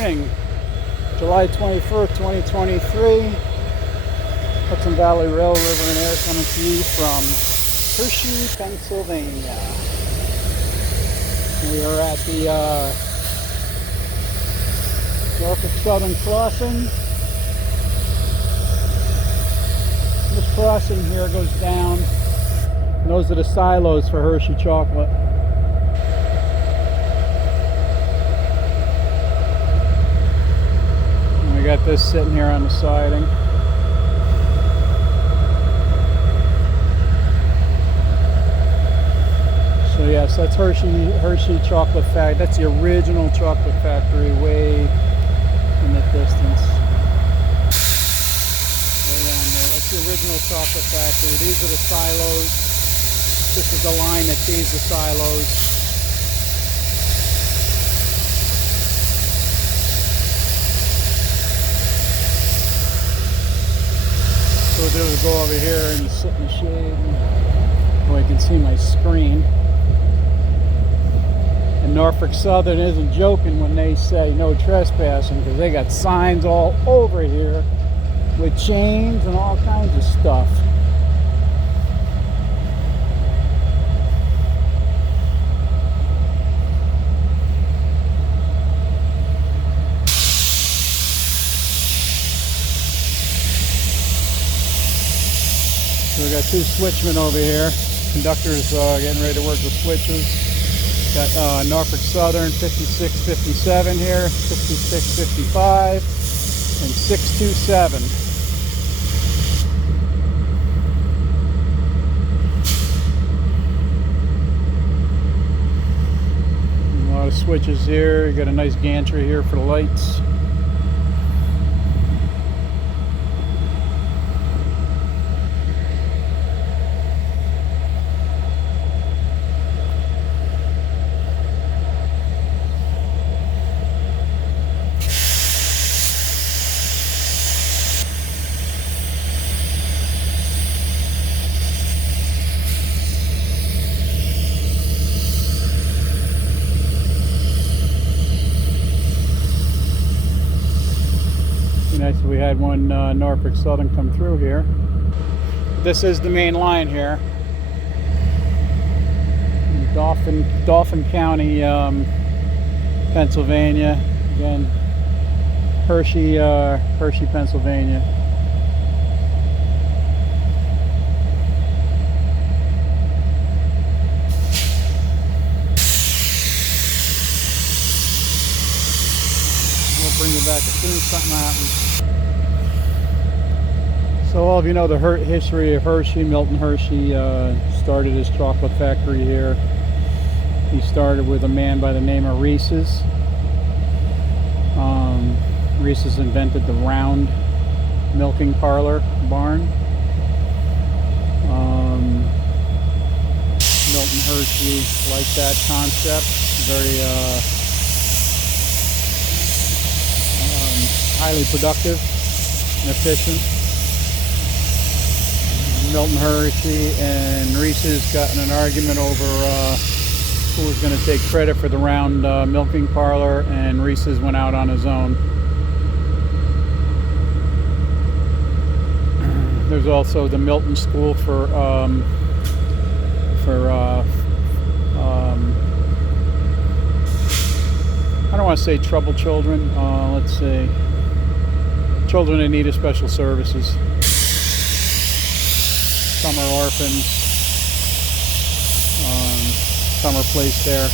morning, July 21st, 2023. Hudson Valley Rail, River and Air coming to you from Hershey, Pennsylvania. We are at the Norfolk Southern crossing. This crossing here goes down. And those are the silos for Hershey chocolate. And we got this sitting here on the siding. So yes, that's Hershey chocolate factory. That's the original chocolate factory way in the distance. Way down there. That's the original chocolate factory. These are the silos. This is the line that feeds the silos. So we'll do is go over here and sit in the shade. So I can see my screen. And Norfolk Southern isn't joking when they say no trespassing, because they got signs all over here with chains and all kinds of stuff. So we got two switchmen over here. Conductors getting ready to work with switches. Got Norfolk Southern 5657 here, 5655, and 627. A lot of switches here. You got a nice gantry here for the lights. Nice, we had one Norfolk Southern come through here. This is the main line here. Dauphin County, Pennsylvania. Again, Hershey, Pennsylvania. We'll bring you back as soon as something happens. So all of you know the history of Hershey. Milton Hershey started his chocolate factory here. He started with a man by the name of Reese's. Reese's invented the round milking parlor barn. Milton Hershey liked that concept. Very highly productive and efficient. Milton Hershey and Reese's got in an argument over who was going to take credit for the round milking parlor, and Reese's went out on his own. There's also the Milton School for I don't want to say troubled children. Let's say children that needed special services. Some are orphans. Some are placed there.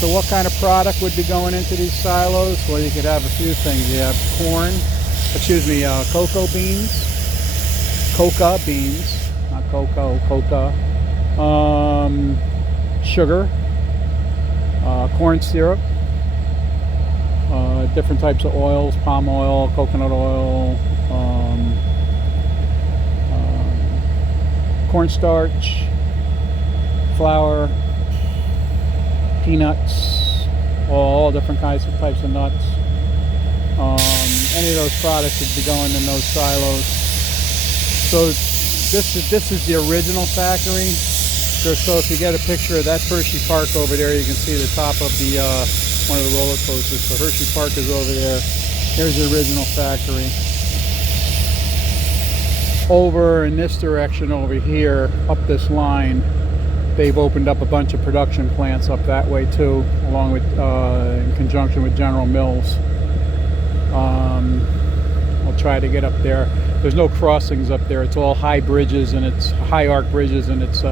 So what kind of product would be going into these silos? Well, you could have a few things. You have cocoa beans. Coca beans. Not cocoa, coca. Sugar. Corn syrup. Different types of oils, palm oil, coconut oil, cornstarch, flour, peanuts, all different types of nuts. Any of those products would be going in those silos. So this is the original factory. conductor. So if you get a picture of that Hershey Park over there, you can see the top of the one of the roller coasters. So Hershey Park is over there. Here's the original factory. Over in this direction over here, up this line, they've opened up a bunch of production plants up that way too, along with in conjunction with General Mills. I'll try to get up there. There's no crossings up there. It's all high bridges, and it's high arc bridges, and it's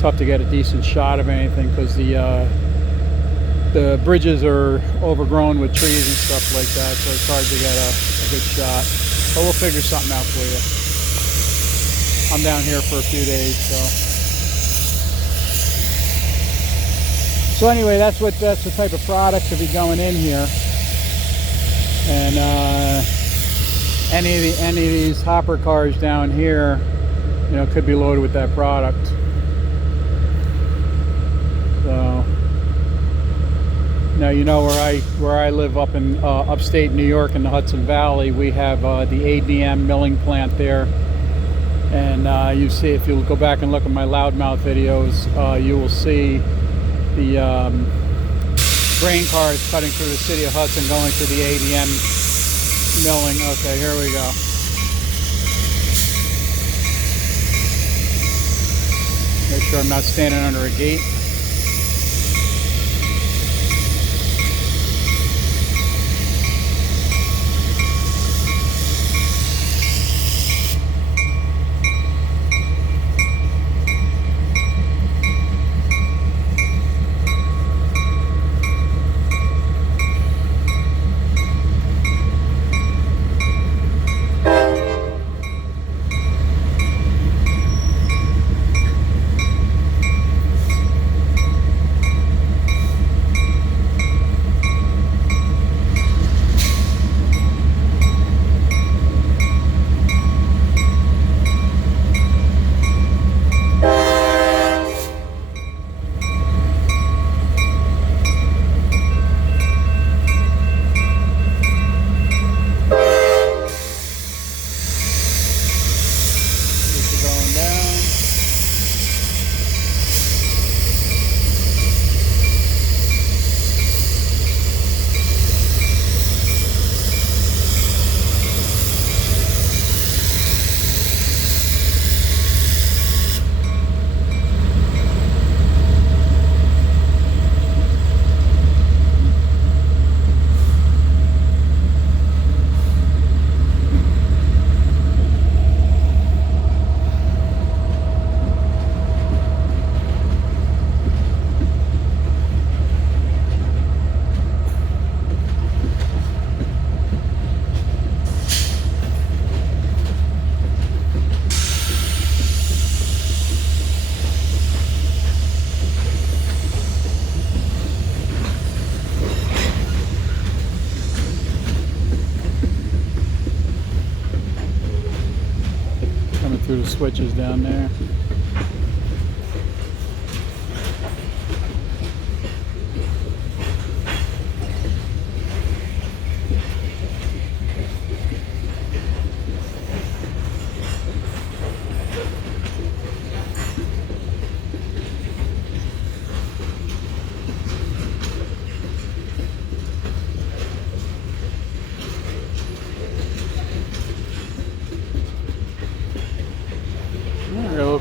tough to get a decent shot of anything because the bridges are overgrown with trees and stuff like that, so it's hard to get a good shot. But we'll figure something out for you. I'm down here for a few days, so anyway, that's the type of product to be going in here. And any of these hopper cars down here, you know, could be loaded with that product. So now, you know, where I live up in upstate New York in the Hudson Valley, we have the ADM milling plant there. And you see, if you go back and look at my loudmouth videos, you will see the grain cars cutting through the city of Hudson going to the ADM milling. Okay, here we go. Make sure I'm not standing under a gate. Through the switches down there.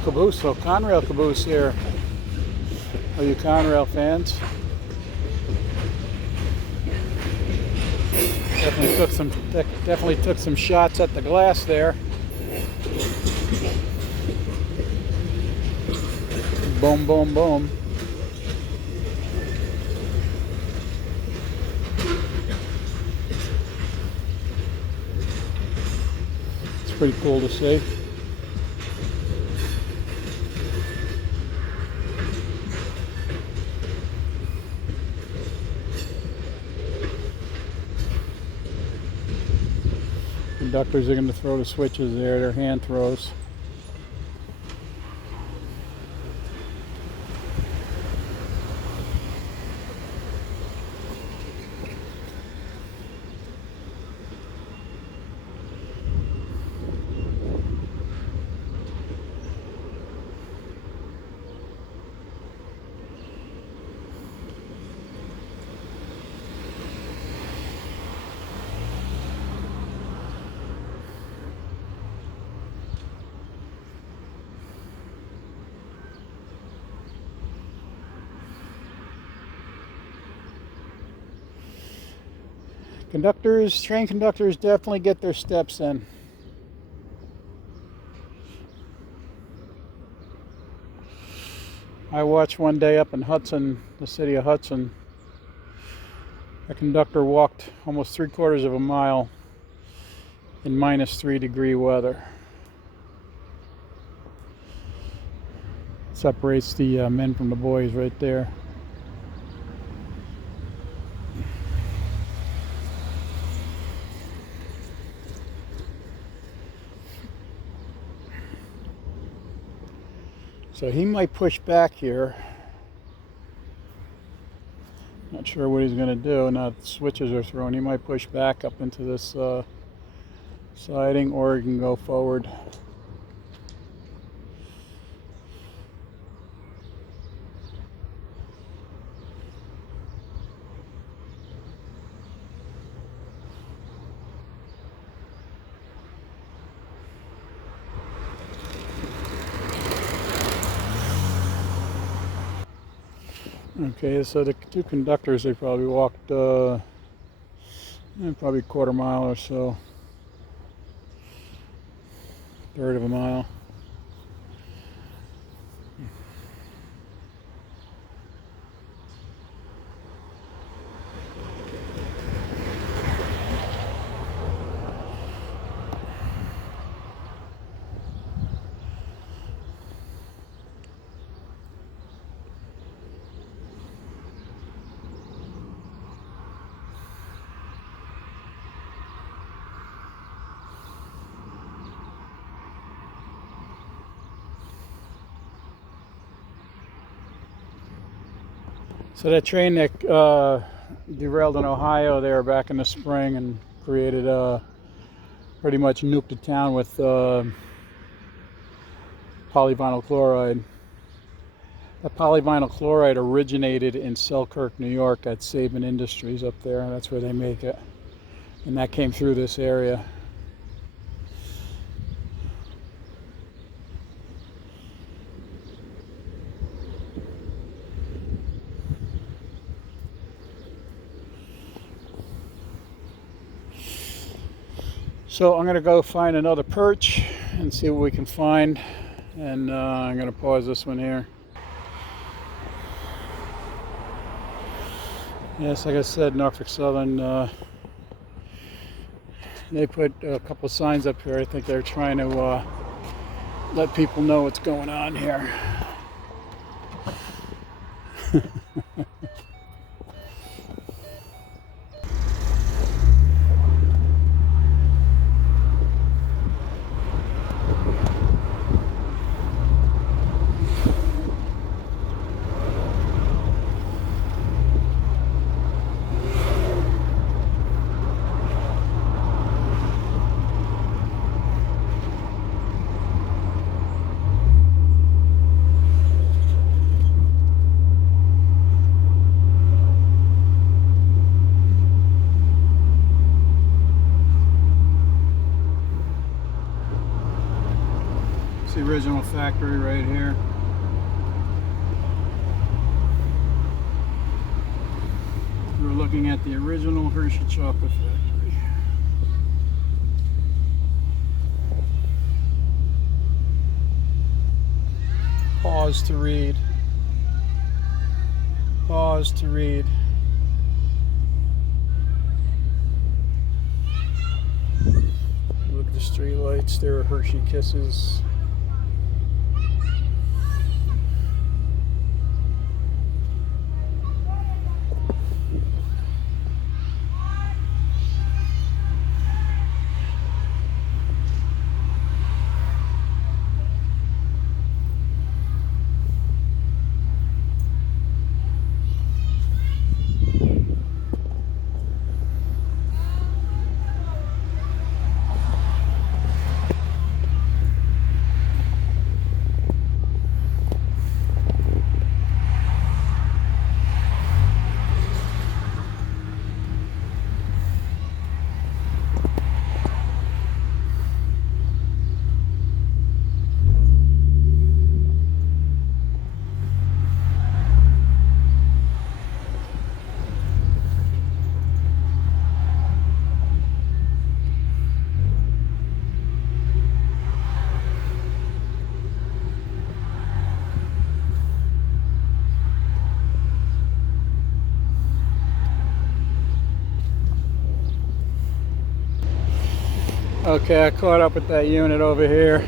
Caboose, so Conrail caboose here. Are you Conrail fans? Definitely took some shots at the glass there. Boom, boom, boom. It's pretty cool to see. Conductors are going to throw the switches there, they're hand throws. Train conductors definitely get their steps in. I watched one day up in Hudson, the city of Hudson, a conductor walked almost 3/4 of a mile in -3-degree weather. Separates the men from the boys right there. So he might push back here. Not sure what he's going to do. Now the switches are thrown. He might push back up into this siding, or he can go forward. Okay, so the two conductors, they probably walked probably a 1/4 mile or so, 1/3 of a mile. So that train that derailed in Ohio there back in the spring and created pretty much nuked the town with polyvinyl chloride. That polyvinyl chloride originated in Selkirk, New York at Sabin Industries up there. That's where they make it. And that came through this area. So I'm going to go find another perch and see what we can find. And I'm going to pause this one here. Yes, like I said, Norfolk Southern, they put a couple signs up here. I think they're trying to let people know what's going on here. It's the original factory right here. We're looking at the original Hershey chocolate factory. Pause to read. Pause to read. Look at the street lights. There are Hershey Kisses. Okay, I caught up with that unit over here.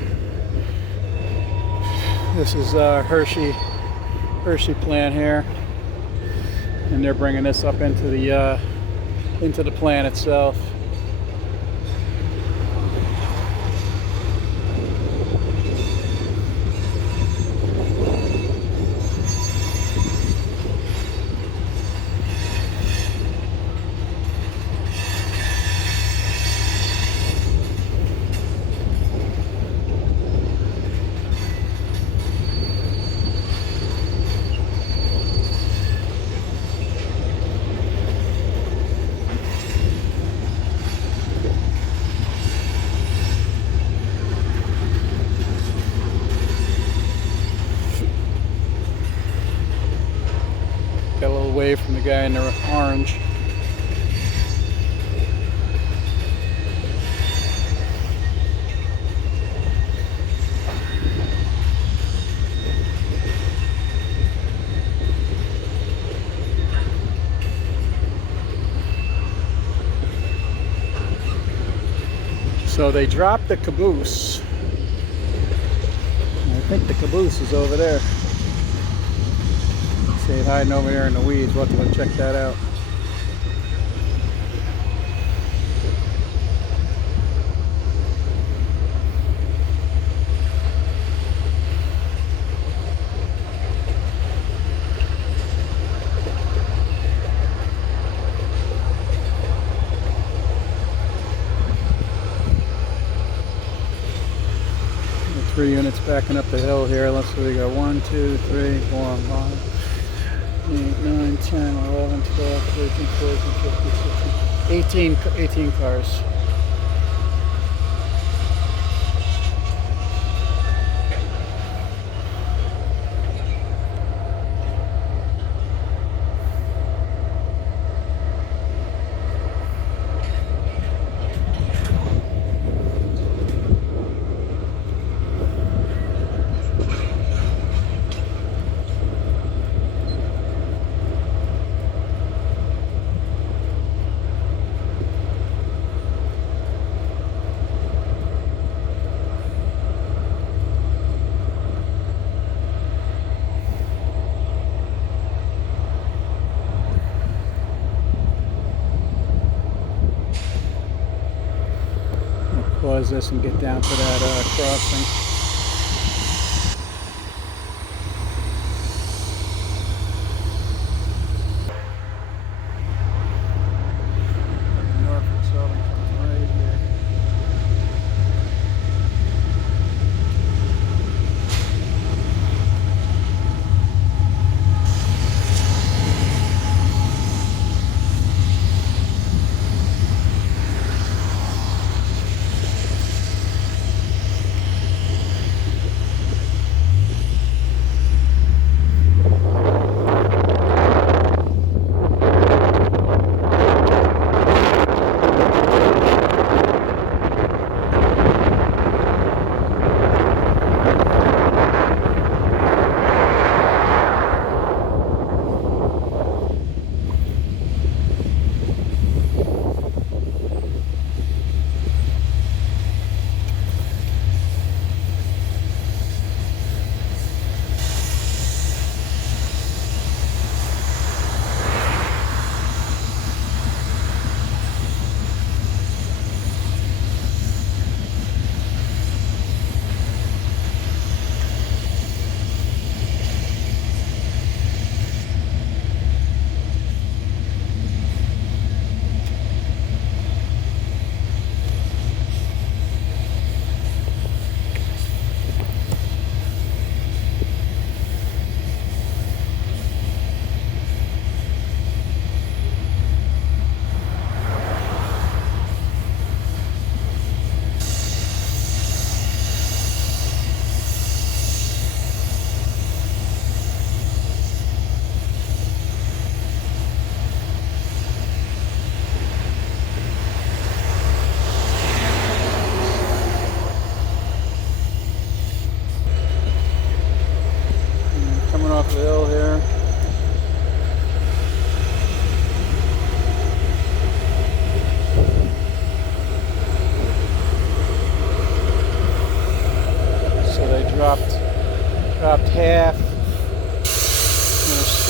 This is Hershey plant here, and they're bringing this up into the plant itself. Got a little wave from the guy in the orange. So they dropped the caboose. I think the caboose is over there. See it hiding over there in the weeds. We'll have to go check that out. The 3 units backing up the hill here. Let's see, we got 1, 2, 3, 4, 5. 8, 9, 10, 11, 12, 13, 14, 15, 16, 18 cars. Pause this and get down to that crossing. Norfolk Southern comes right here.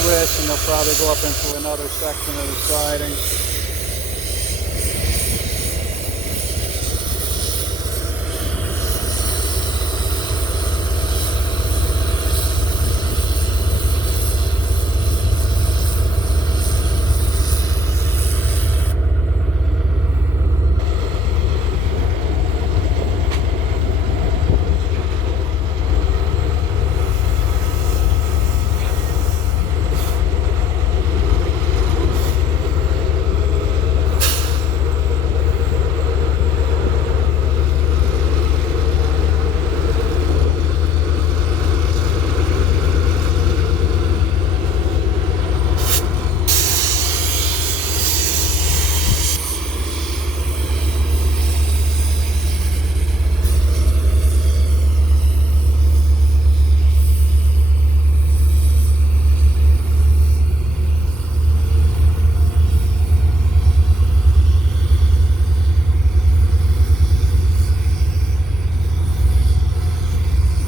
switch, and they'll probably go up into another section of the siding.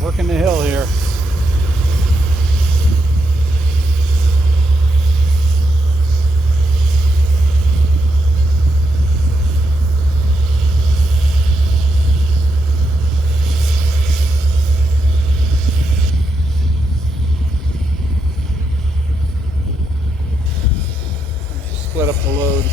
Working the hill here. Split up the load.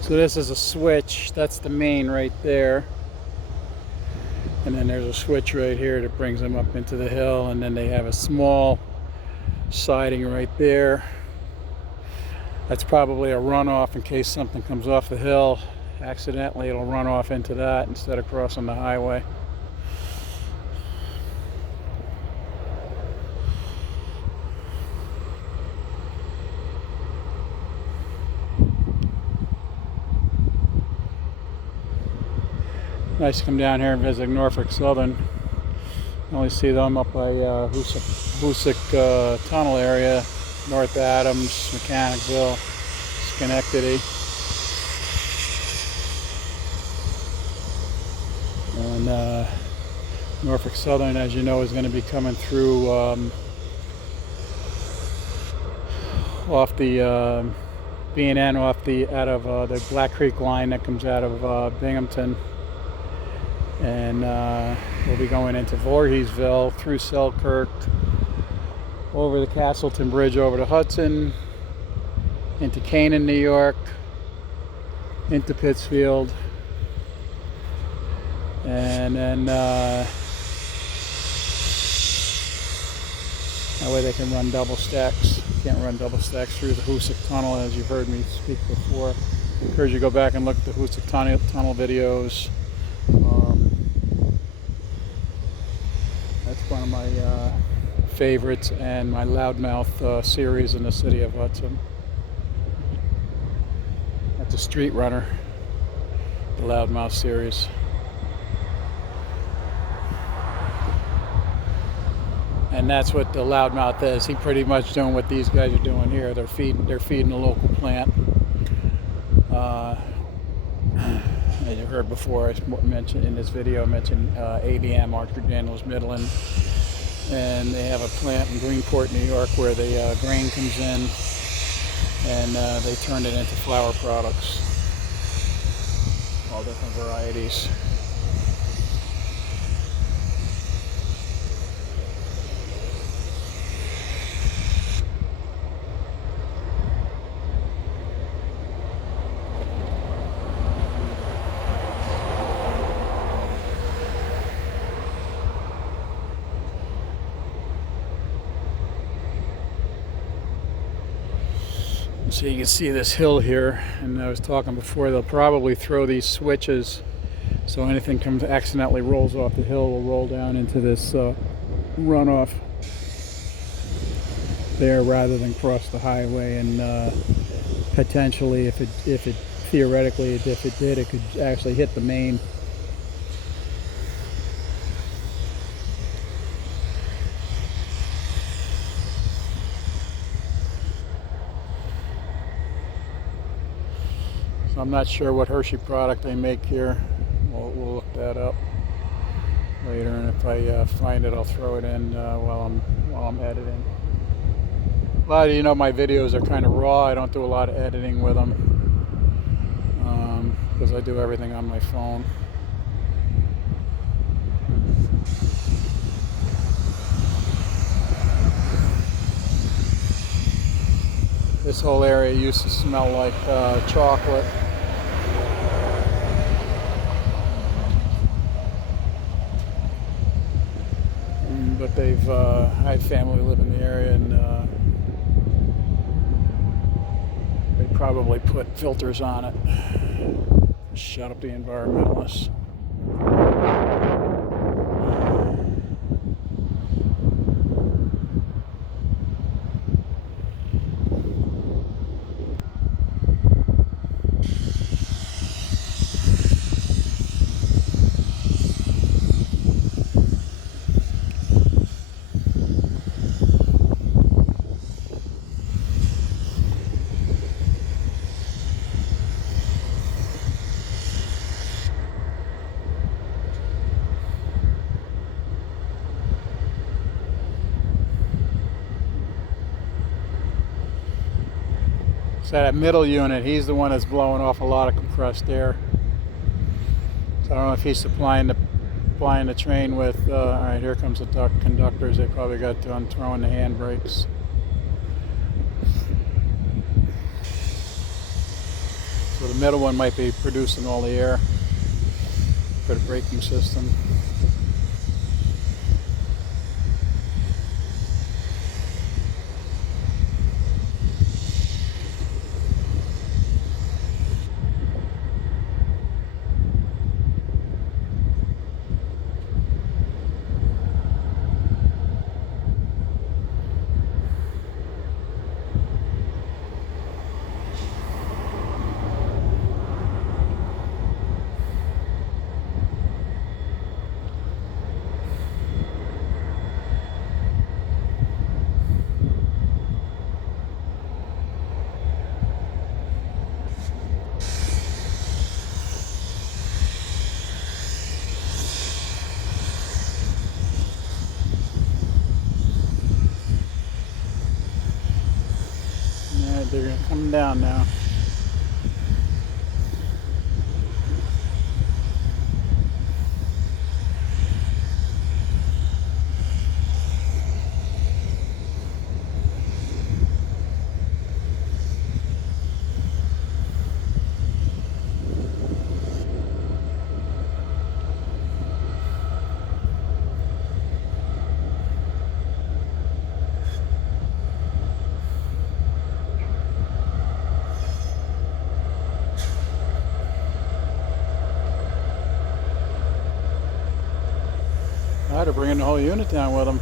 So this is a switch. That's the main right there. And then there's a switch right here that brings them up into the hill. And then they have a small siding right there. That's probably a runoff in case something comes off the hill. Accidentally, it'll run off into that instead of crossing the highway. Nice to come down here and visit Norfolk Southern. I only see them up by Hoosick Tunnel area, North Adams, Mechanicville, Schenectady. And Norfolk Southern, as you know, is going to be coming through off the B&N, out of the Black Creek line that comes out of Binghamton. And we'll be going into Voorheesville, through Selkirk, over the Castleton Bridge over to Hudson, into Canaan, New York, into Pittsfield, and then that way they can run double stacks. Can't run double stacks through the Hoosick Tunnel, as you've heard me speak before. I encourage you to go back and look at the Hoosick Tunnel videos. That's one of my favorites and my loudmouth series in the city of Hudson. That's a street runner, the loudmouth series. And that's what the loudmouth is. He pretty much doing what these guys are doing here. They're feeding a local plant. As you heard before, I mentioned in this video, I mentioned ADM, Archer Daniels Midland, and they have a plant in Greenport, New York, where the grain comes in, and they turn it into flour products, all different varieties. So you can see this hill here, and I was talking before, they'll probably throw these switches so anything accidentally rolls off the hill will roll down into this runoff there rather than cross the highway, and potentially if it theoretically if it did, it could actually hit the main. I'm not sure what Hershey product they make here. We'll look that up later, and if I find it, I'll throw it in while I'm editing. A lot of you know my videos are kind of raw. I don't do a lot of editing with them because I do everything on my phone. This whole area used to smell like chocolate. But I had family live in the area, and they probably put filters on it. Shut up the environmentalists. So that middle unit, he's the one that's blowing off a lot of compressed air. So I don't know if he's supplying the train with, all right, here comes the conductors. They probably got done throwing the handbrakes. So the middle one might be producing all the air for the braking system. They're coming down now. Wow, they're bringing the whole unit down with them.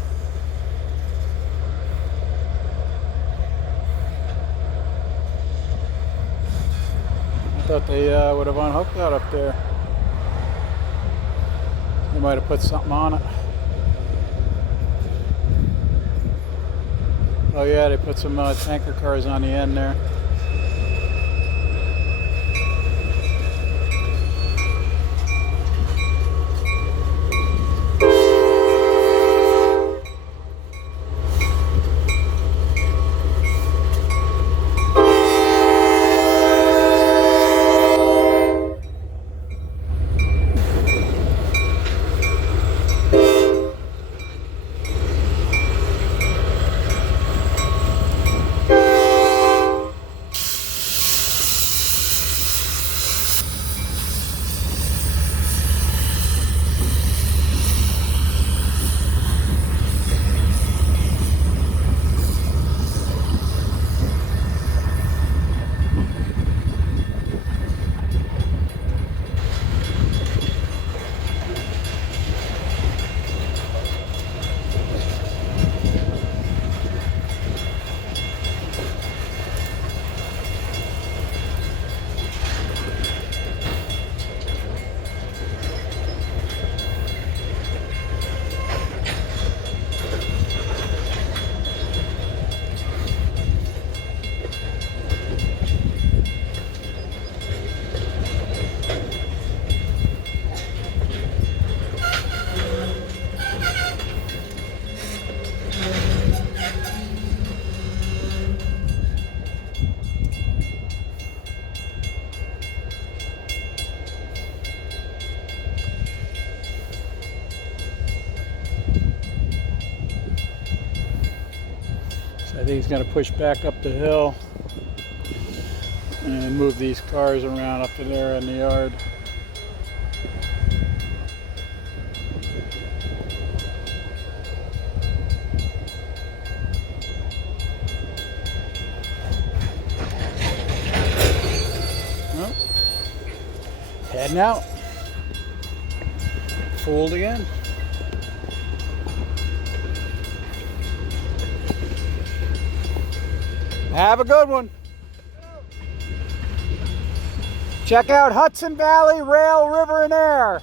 I thought they would have unhooked that up there. They might have put something on it. Oh yeah, they put some tanker cars on the end there. I think he's going to push back up the hill and move these cars around up to there in the yard. Well, heading out. Fooled again. Have a good one. Check out Hudson Valley Rail, River, and Air.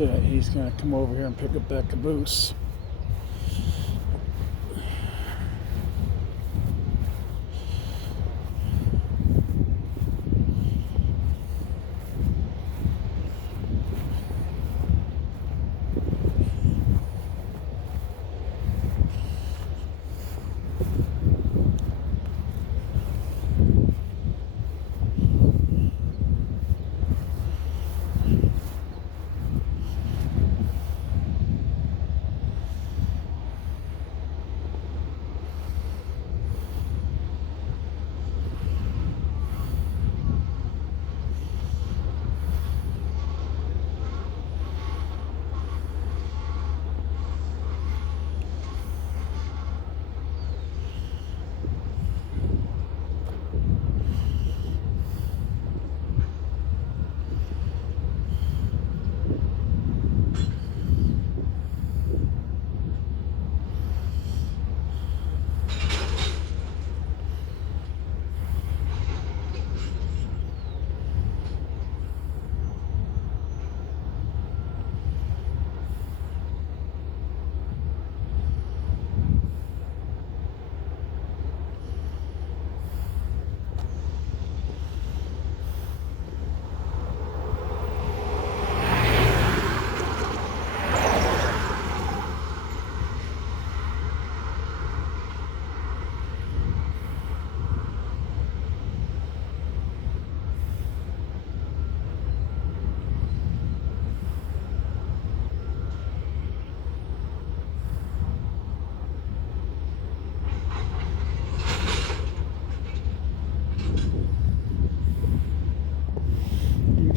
Okay, he's going to come over here and pick up that caboose.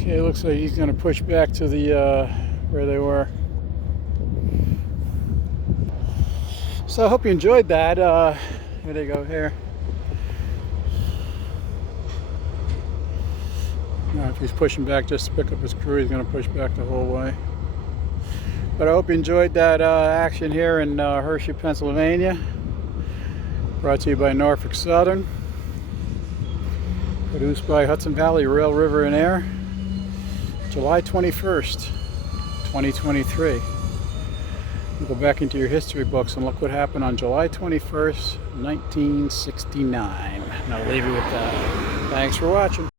Okay, looks like he's going to push back to the where they were. So I hope you enjoyed that. Here they go here. Now, if he's pushing back just to pick up his crew, he's going to push back the whole way. But I hope you enjoyed that action here in Hershey, Pennsylvania. Brought to you by Norfolk Southern. Produced by Hudson Valley Rail, River, and Air. July 21st, 2023. You go back into your history books and look what happened on July 21st, 1969. And I'll leave you with that. Thanks for watching.